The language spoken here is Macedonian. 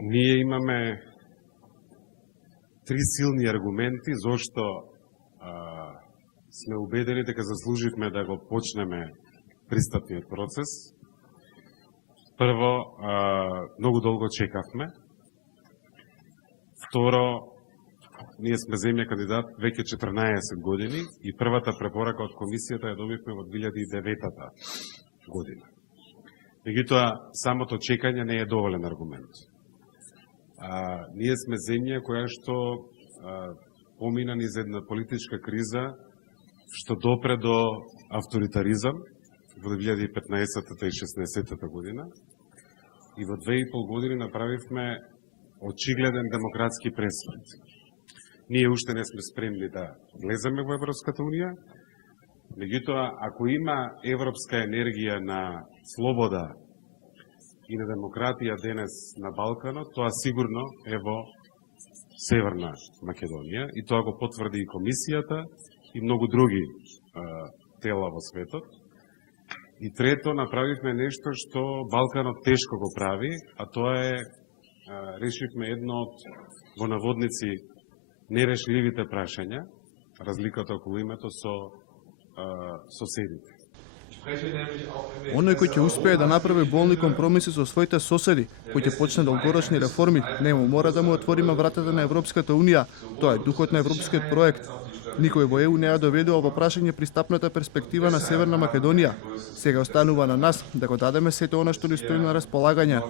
ние имаме три силни аргументи зошто сме убедени дека заслуживме да го почнеме пристапниот процес. Прво, многу долго чекавме. Второ, ние сме земја кандидат веќе 14 години и првата препорака од комисијата ја добивме во 2009 година. Меѓутоа, самото чекање не е доволен аргумент. Ние сме земја која што помина низ една политичка криза, што допре до авторитаризам во 2015 и 2016 година и во 2,5 години направивме очигледен демократски пресврт. Ние уште не сме спремни да влеземе во Европската Унија, меѓутоа, ако има европска енергија на слобода и на демократија денес на Балканот, тоа сигурно е во Северна Македонија и тоа го потврди и комисијата и многу други тела во светот. И трето, направивме нешто што Балканот тешко го прави, а тоа е решивме едно од во наводници нерешливите прашања, разликата околу името со соседите. Оној кој ќе успее да направи болни компромиси со своите соседи, кој ќе почне долгорочни реформи, нему мора да му отвориме вратата на Европската Унија. Тоа е духот на европскиот проект. Никој во ЕУ не ја доведува во прашање пристапната перспектива на Северна Македонија. Сега останува на нас да го дадеме сето она што ни стои на располагање.